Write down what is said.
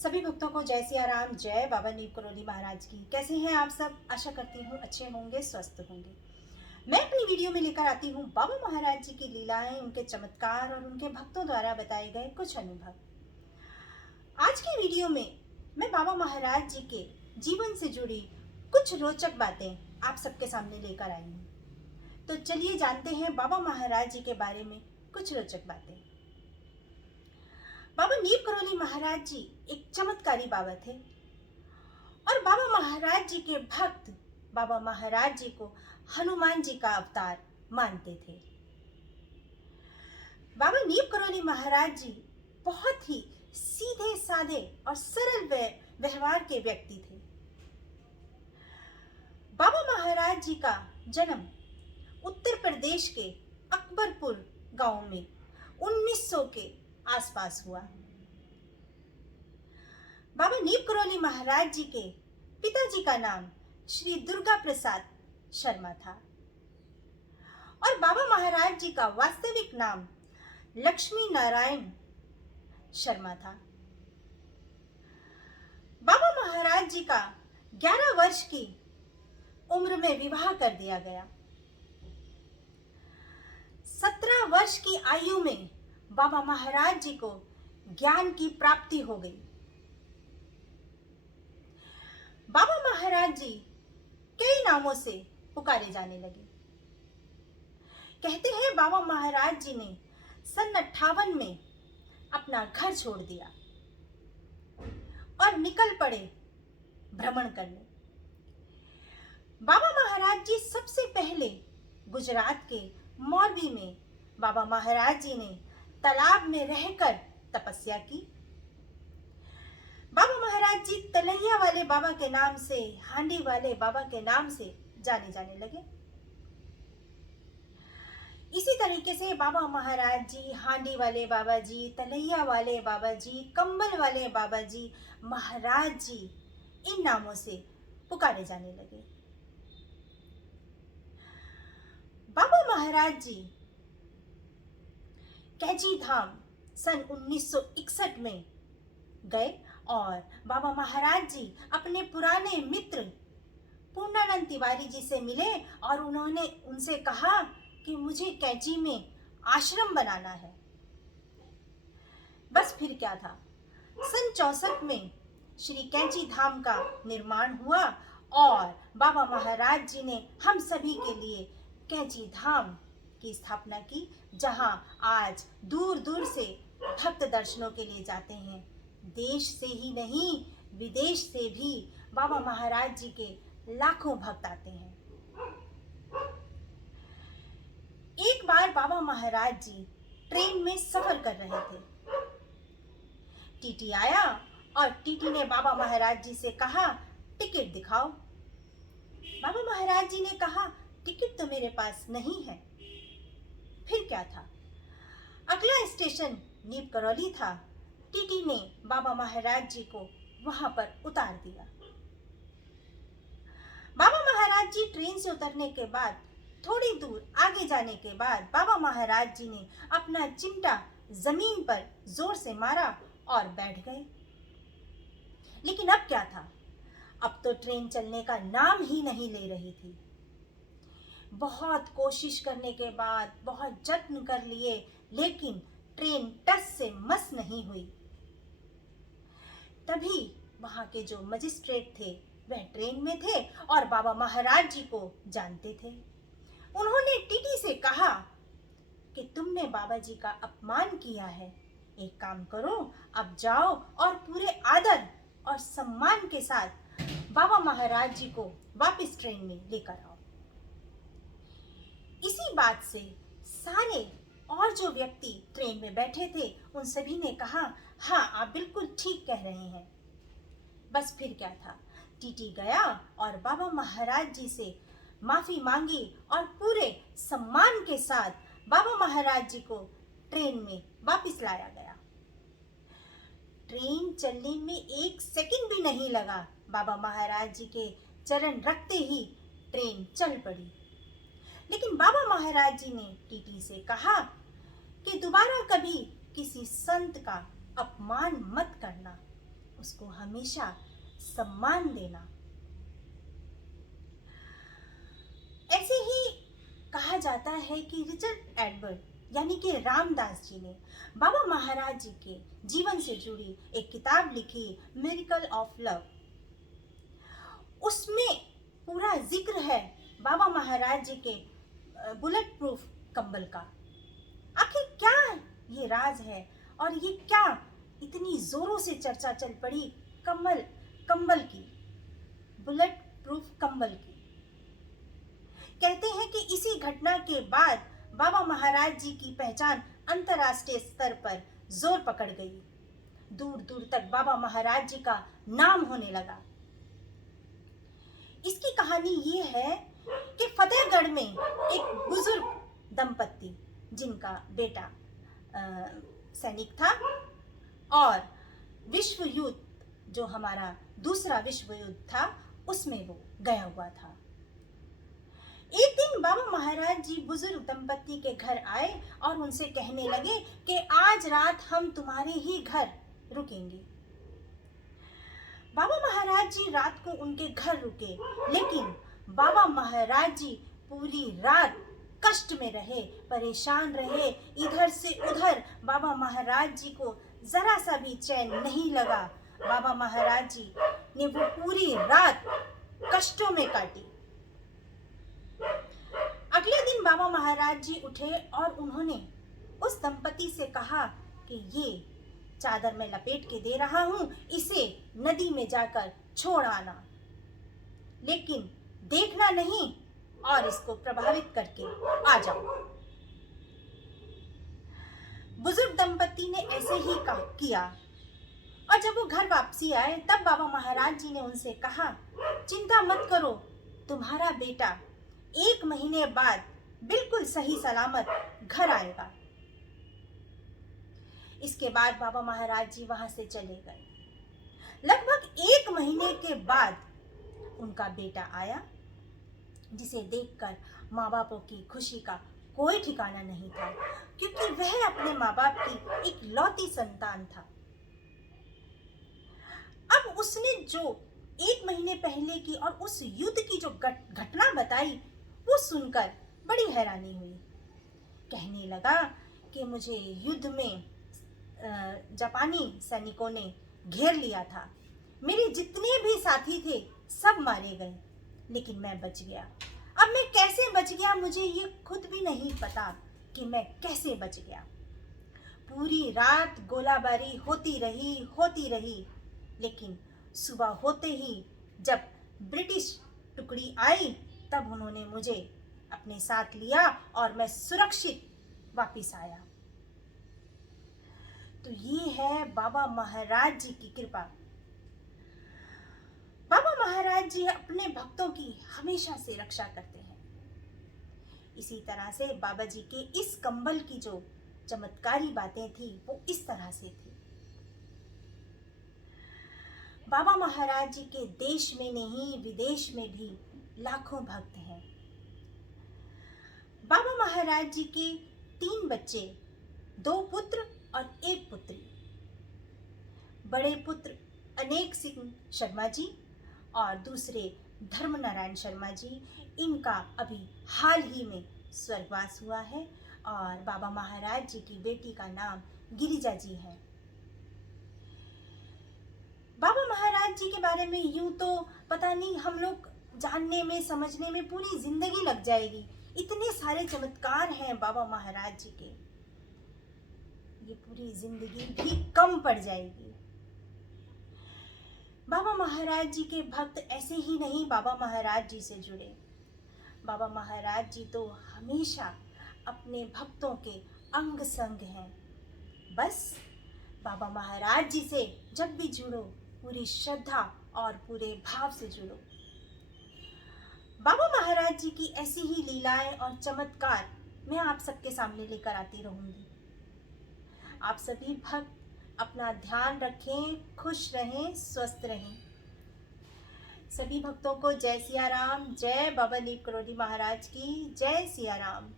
सभी भक्तों को जय सिया राम, जय बाबा नीम करोली महाराज की। कैसे हैं आप सब? आशा करती हूँ अच्छे होंगे, स्वस्थ होंगे। मैं अपनी वीडियो में लेकर आती हूँ बाबा महाराज जी की लीलाएं, उनके चमत्कार और उनके भक्तों द्वारा बताए गए कुछ अनुभव। आज की वीडियो में मैं बाबा महाराज जी के जीवन से जुड़ी कुछ रोचक बातें आप सबके सामने लेकर आई हूँ। तो चलिए जानते हैं बाबा महाराज जी के बारे में कुछ रोचक बातें। बाबा नीम करोली महाराज जी एक चमत्कारी बाबा थे और बाबा महाराज जी के भक्त बाबा महाराज जी को हनुमान जी का अवतार मानते थे। बाबा नीम करोली महाराज जी बहुत ही सीधे साधे और सरल व्यवहार के व्यक्ति थे। बाबा महाराज जी का जन्म उत्तर प्रदेश के अकबरपुर गांव में 1900 के आसपास हुआ। बाबा नीम करोली महाराज जी के पिताजी का नाम श्री दुर्गा प्रसाद शर्मा था और बाबा महाराज जी का वास्तविक नाम लक्ष्मी नारायण शर्मा था। बाबा महाराज जी का 11 वर्ष की उम्र में विवाह कर दिया गया। 17 वर्ष की आयु में बाबा महाराज जी को ज्ञान की प्राप्ति हो गई। बाबा महाराज जी कई नामों से पुकारे जाने लगे। कहते हैं बाबा महाराज जी ने सन 58 में अपना घर छोड़ दिया और निकल पड़े भ्रमण करने। बाबा महाराज जी सबसे पहले गुजरात के मौरवी में बाबा महाराज जी ने तालाब में रहकर तपस्या की। बाबा महाराज जी तलैया वाले बाबा के नाम से, हांडी वाले बाबा के नाम से जाने जाने लगे। इसी तरीके से बाबा महाराज जी हांडी वाले बाबा जी, तलैया वाले बाबा जी, कंबल वाले बाबा जी, महाराज जी, इन नामों से पुकारे जाने लगे। बाबा महाराज जी कैची धाम सन 1961 में गए और बाबा महाराज जी अपने पुराने मित्र पूर्णानंद तिवारी जी से मिले और उन्होंने उनसे कहा कि मुझे कैची में आश्रम बनाना है। बस फिर क्या था, सन 64 में श्री कैची धाम का निर्माण हुआ और बाबा महाराज जी ने हम सभी के लिए कैची धाम की स्थापना की, जहां आज दूर दूर से भक्त दर्शनों के लिए जाते हैं। देश से ही नहीं, विदेश से भी बाबा महाराज जी के लाखों भक्त आते हैं। एक बार बाबा महाराज जी ट्रेन में सफर कर रहे थे। टीटी आया और टीटी ने बाबा महाराज जी से कहा, टिकट दिखाओ। बाबा महाराज जी ने कहा, टिकट तो मेरे पास नहीं है। फिर क्या था, अगला स्टेशन नीम करौली था। टीटी ने बाबा महाराज जी को वहां पर उतार दिया। बाबा महाराज जी ट्रेन से उतरने के बाद थोड़ी दूर आगे जाने के बाद बाबा महाराज जी ने अपना चिमटा जमीन पर जोर से मारा और बैठ गए। लेकिन अब क्या था, अब तो ट्रेन चलने का नाम ही नहीं ले रही थी। बहुत कोशिश करने के बाद, बहुत जत्न कर लिए, लेकिन ट्रेन टस से मस नहीं हुई। तभी वहां के जो मजिस्ट्रेट थे वह ट्रेन में थे और बाबा महाराज जी को जानते थे। उन्होंने टीटी से कहा कि तुमने बाबा जी का अपमान किया है, एक काम करो, अब जाओ और पूरे आदर और सम्मान के साथ बाबा महाराज जी को वापस ट्रेन में लेकर आओ। इसी बात से सारे और जो व्यक्ति ट्रेन में बैठे थे उन सभी ने कहा, हाँ आप बिल्कुल ठीक कह रहे हैं। बस फिर क्या था, टीटी गया और बाबा महाराज जी से माफी मांगी और पूरे सम्मान के साथ बाबा महाराज जी को ट्रेन में वापस लाया गया। ट्रेन चलने में एक सेकंड भी नहीं लगा, बाबा महाराज जी के चरण रखते ही ट्रेन चल पड़ी। लेकिन बाबा महाराज जी ने टीटी से कहा कि दोबारा कभी किसी संत का अपमान मत करना। उसको हमेशा सम्मान देना। ऐसे ही कहा जाता है कि रिचर्ड एडवर्ड यानी कि रामदास जी ने बाबा महाराज जी के जीवन से जुड़ी एक किताब लिखी, मिरेकल ऑफ लव। उसमें पूरा जिक्र है बाबा महाराज जी के बुलेट प्रूफ कंबल का। आखिर क्या ये राज है और ये क्या इतनी जोरों से चर्चा चल पड़ी कंबल की, बुलेट प्रूफ कंबल की। कहते हैं कि इसी घटना के बाद बाबा महाराज जी की पहचान अंतर्राष्ट्रीय स्तर पर जोर पकड़ गई। दूर दूर तक बाबा महाराज जी का नाम होने लगा। इसकी कहानी ये है कि फतेहगढ़ में एक बुजुर्ग दंपत्ति जिनका बेटा सैनिक था और विश्व युद्ध जो हमारा दूसरा विश्व युद्ध था उसमें वो गया हुआ था। एक दिन बाबा महाराज जी बुजुर्ग दंपत्ति के घर आए और उनसे कहने लगे कि आज रात हम तुम्हारे ही घर रुकेंगे। बाबा महाराज जी रात को उनके घर रुके, लेकिन बाबा महाराज जी पूरी रात कष्ट में रहे, परेशान रहे। इधर से उधर बाबा महाराज जी को जरा सा भी चैन नहीं लगा। बाबा महाराज जी ने वो पूरी रात कष्टों में काटी। अगले दिन बाबा महाराज जी उठे और उन्होंने उस दंपति से कहा कि ये चादर मैं लपेट के दे रहा हूं, इसे नदी में जाकर छोड़ आना, लेकिन देखना नहीं और इसको प्रभावित करके आ जाओ। बुजुर्ग दंपति ने ऐसे ही किया और जब वो घर वापसी आए तब बाबा महाराज जी ने उनसे कहा, चिंता मत करो, तुम्हारा बेटा 1 महीने बाद बिल्कुल सही सलामत घर आएगा। इसके बाद बाबा महाराज जी वहां से चले गए। लगभग 1 महीने के बाद उनका बेटा आया, जिसे देखकर माँ बापों की खुशी का कोई ठिकाना नहीं था, क्योंकि वह अपने माँ बाप की एक लौती संतान था। अब उसने जो 1 महीने पहले की और उस युद्ध की जो घटना बताई वो सुनकर बड़ी हैरानी हुई। कहने लगा कि मुझे युद्ध में जापानी सैनिकों ने घेर लिया था, मेरे जितने भी साथी थे सब मारे गए, लेकिन मैं बच गया। अब मैं कैसे बच गया मुझे ये खुद भी नहीं पता कि मैं कैसे बच गया। पूरी रात गोलाबारी होती रही, लेकिन सुबह होते ही जब ब्रिटिश टुकड़ी आई तब उन्होंने मुझे अपने साथ लिया और मैं सुरक्षित वापस आया। तो ये है बाबा महाराज जी की कृपा। बाबा महाराज जी अपने भक्तों की हमेशा से रक्षा करते हैं। इसी तरह से बाबा जी के इस कंबल की जो चमत्कारी बातें थी वो इस तरह से थी। बाबा महाराज जी के देश में नहीं विदेश में भी लाखों भक्त हैं। बाबा महाराज जी के 3 बच्चे, 2 पुत्र और 1 पुत्री। बड़े पुत्र अनेक सिंह शर्मा जी और दूसरे धर्म नारायण शर्मा जी, इनका अभी हाल ही में स्वर्गवास हुआ है और बाबा महाराज जी की बेटी का नाम गिरिजा जी है। बाबा महाराज जी के बारे में यूं तो पता नहीं, हम लोग जानने में समझने में पूरी जिंदगी लग जाएगी। इतने सारे चमत्कार हैं बाबा महाराज जी के, ये पूरी जिंदगी भी कम पड़ जाएगी। बाबा महाराज जी के भक्त ऐसे ही नहीं बाबा महाराज जी से जुड़े। बाबा महाराज जी तो हमेशा अपने भक्तों के अंग संग हैं। बस बाबा महाराज जी से जब भी जुड़ो पूरी श्रद्धा और पूरे भाव से जुड़ो। बाबा महाराज जी की ऐसी ही लीलाएं और चमत्कार मैं आप सबके सामने लेकर आती रहूंगी। आप सभी भक्त अपना ध्यान रखें, खुश रहें, स्वस्थ रहें। सभी भक्तों को जय सिया राम, जय बाबा नीम करोली महाराज की, जय सिया राम।